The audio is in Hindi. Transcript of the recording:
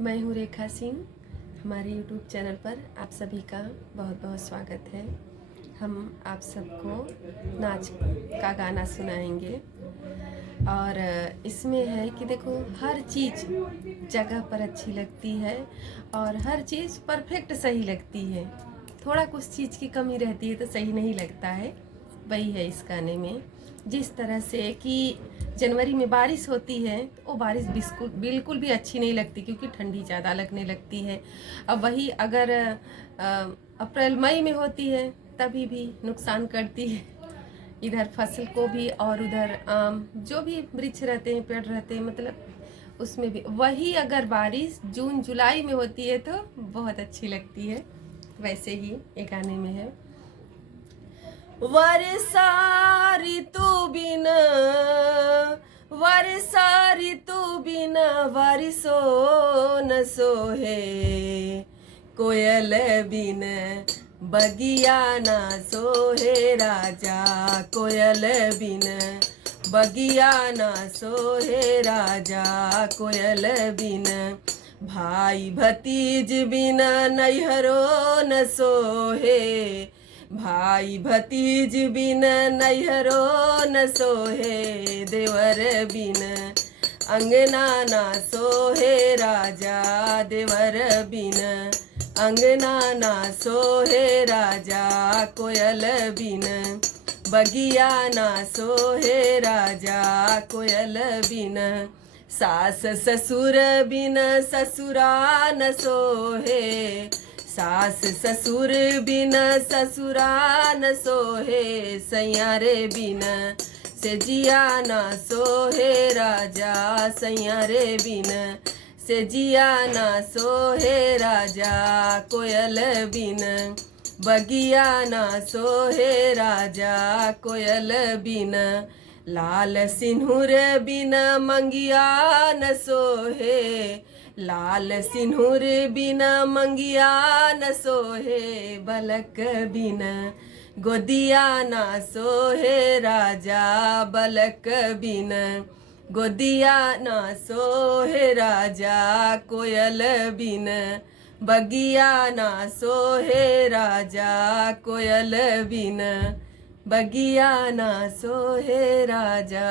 मैं हूँ रेखा सिंह। हमारे YouTube चैनल पर आप सभी का बहुत बहुत स्वागत है। हम आप सबको नाच का गाना सुनाएंगे और इसमें है कि देखो, हर चीज़ जगह पर अच्छी लगती है और हर चीज़ परफेक्ट सही लगती है। थोड़ा कुछ चीज़ की कमी रहती है तो सही नहीं लगता है। वही है इस गाने में। जिस तरह से कि जनवरी में बारिश होती है तो वो बारिश बिल्कुल भी अच्छी नहीं लगती, क्योंकि ठंडी ज़्यादा लगने लगती है। अब वही अगर अप्रैल मई में होती है तभी भी नुकसान करती है, इधर फसल को भी और उधर आम जो भी वृक्ष रहते हैं, पेड़ रहते हैं, मतलब उसमें भी। वही अगर बारिश जून जुलाई में होती है तो बहुत अच्छी लगती है। वैसे ही ये गाने में है, वर्षा ऋतु बिना, वर्षा ऋतु बिना बारिशो न सोहे, कोयल बिन बगिया ना सोहे राजा, कोयल बिन बगिया ना सोहे राजा, कोयल बिन भाई भतीज बिना नैहरो न सोहे, भाई भतीज बिन नैहरो न सोहे, देवर बिन अंगना ना सोहे राजा, देवर बिन अंगना ना सोहे राजा, कोयल बिन बगिया ना सोहे राजा, कोयल बिन सास ससुर बिन ससुरा न सोहे, सास ससुर बिन ससुरा न सोहे, सैयारे बिन से जिया ना सोहे राजा, सैयारे बिन से जिया ना सोहे राजा, कोयल बिन बगिया ना सोहे राजा, कोयल बिन लाल सिंहूर बिन मंगिया न सोहे, लाल सिंहूर बिन मंगिया न सोहे, बलक बिन गोदिया ना सोहे राजा, बलक बिन गोदिया ना सोहे राजा, कोयल बिन बगिया ना सोहे राजा, कोयल बिन बगिया ना सोहे राजा।